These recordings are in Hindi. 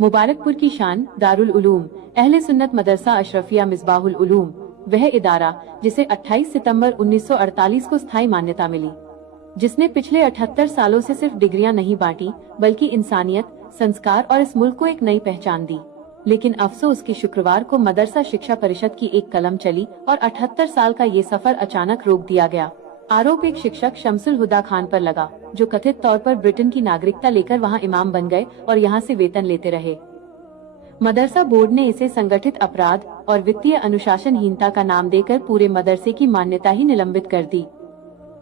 मुबारकपुर की शान दारुल उलूम अहले सुन्नत मदरसा अशरफिया मिसबाहुल उलूम वह इदारा जिसे 28 सितंबर 1948 को स्थायी मान्यता मिली, जिसने पिछले 78 सालों से सिर्फ डिग्रियां नहीं बांटी बल्कि इंसानियत, संस्कार और इस मुल्क को एक नई पहचान दी। लेकिन अफसोस कि शुक्रवार को मदरसा शिक्षा परिषद की एक कलम चली और 78 साल का ये सफर अचानक रोक दिया गया। आरोप एक शिक्षक शमसुल हुदा खान पर लगा, जो कथित तौर पर ब्रिटेन की नागरिकता लेकर वहां इमाम बन गए और यहां से वेतन लेते रहे। मदरसा बोर्ड ने इसे संगठित अपराध और वित्तीय अनुशासनहीनता का नाम देकर पूरे मदरसे की मान्यता ही निलंबित कर दी।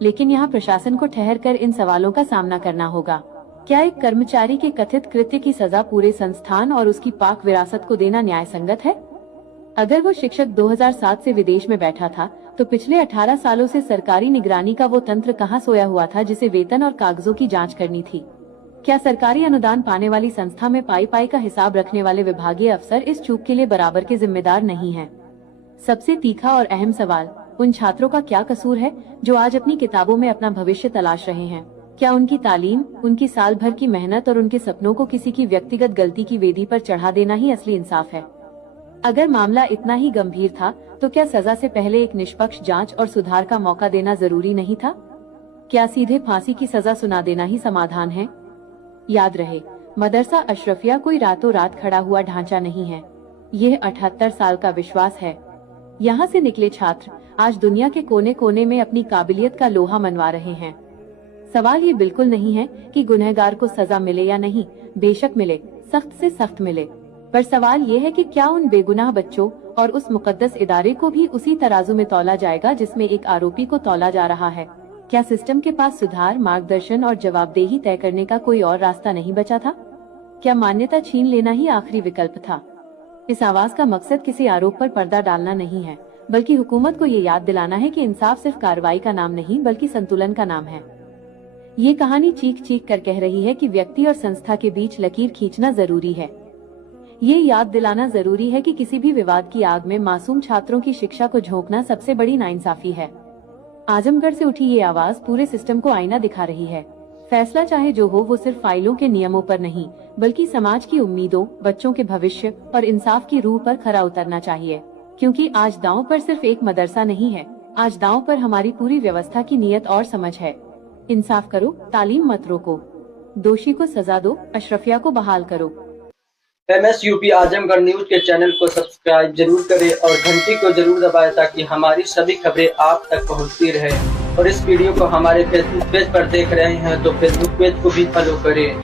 लेकिन यहाँ प्रशासन को ठहर कर इन सवालों का सामना करना होगा। क्या एक कर्मचारी के कथित कृत्य की सजा पूरे संस्थान और उसकी पाक विरासत को देना न्याय संगत है? अगर वो शिक्षक 2007 से विदेश में बैठा था, तो पिछले 18 सालों से सरकारी निगरानी का वो तंत्र कहाँ सोया हुआ था जिसे वेतन और कागजों की जांच करनी थी? क्या सरकारी अनुदान पाने वाली संस्था में पाई पाई का हिसाब रखने वाले विभागीय अफसर इस चूक के लिए बराबर के जिम्मेदार नहीं हैं? सबसे तीखा और अहम सवाल, उन छात्रों का क्या कसूर है जो आज अपनी किताबों में अपना भविष्य तलाश रहे हैं? क्या उनकी तालीम, उनकी साल भर की मेहनत और उनके सपनों को किसी की व्यक्तिगत गलती की वेदी पर चढ़ा देना ही असली इंसाफ है? अगर मामला इतना ही गंभीर था, तो क्या सजा से पहले एक निष्पक्ष जांच और सुधार का मौका देना जरूरी नहीं था? क्या सीधे फांसी की सजा सुना देना ही समाधान है? याद रहे, मदरसा अशरफिया कोई रातों रात खड़ा हुआ ढांचा नहीं है। यह 78 साल का विश्वास है। यहाँ से निकले छात्र आज दुनिया के कोने कोने में अपनी काबिलियत का लोहा मनवा रहे हैं। सवाल ये बिल्कुल नहीं है कि गुनहगार को सजा मिले या नहीं, बेशक मिले, सख्त से सख्त मिले, पर सवाल ये है कि क्या उन बेगुनाह बच्चों और उस मुकद्दस इदारे को भी उसी तराजू में तौला जाएगा जिसमें एक आरोपी को तौला जा रहा है? क्या सिस्टम के पास सुधार, मार्गदर्शन और जवाबदेही तय करने का कोई और रास्ता नहीं बचा था? क्या मान्यता छीन लेना ही आखिरी विकल्प था? इस आवाज का मकसद किसी आरोप पर पर्दा डालना नहीं है, बल्कि हुकूमत को ये याद दिलाना है कि इंसाफ सिर्फ कार्रवाई का नाम नहीं बल्कि संतुलन का नाम है। ये कहानी चीख चीख कर कह रही है कि व्यक्ति और संस्था के बीच लकीर खींचना जरूरी है। ये याद दिलाना जरूरी है कि किसी भी विवाद की आग में मासूम छात्रों की शिक्षा को झोंकना सबसे बड़ी नाइंसाफी है। आजमगढ़ से उठी ये आवाज पूरे सिस्टम को आईना दिखा रही है। फैसला चाहे जो हो, वो सिर्फ फाइलों के नियमों पर नहीं बल्कि समाज की उम्मीदों, बच्चों के भविष्य और इंसाफ की रूह पर खरा उतरना चाहिए। क्योंकि आज दांव पर सिर्फ एक मदरसा नहीं है, आज दांव पर हमारी पूरी व्यवस्था की नीयत और समझ है। इंसाफ करो, तालीम मत रोको, दोषी को सजा दो, अशरफिया को बहाल करो। MSUP आजमगढ़ न्यूज के चैनल को सब्सक्राइब जरूर करें और घंटी को जरूर दबाएं ताकि हमारी सभी खबरें आप तक पहुंचती रहे। और इस वीडियो को हमारे फेसबुक पेज पर देख रहे हैं तो फेसबुक पेज को भी फॉलो करें।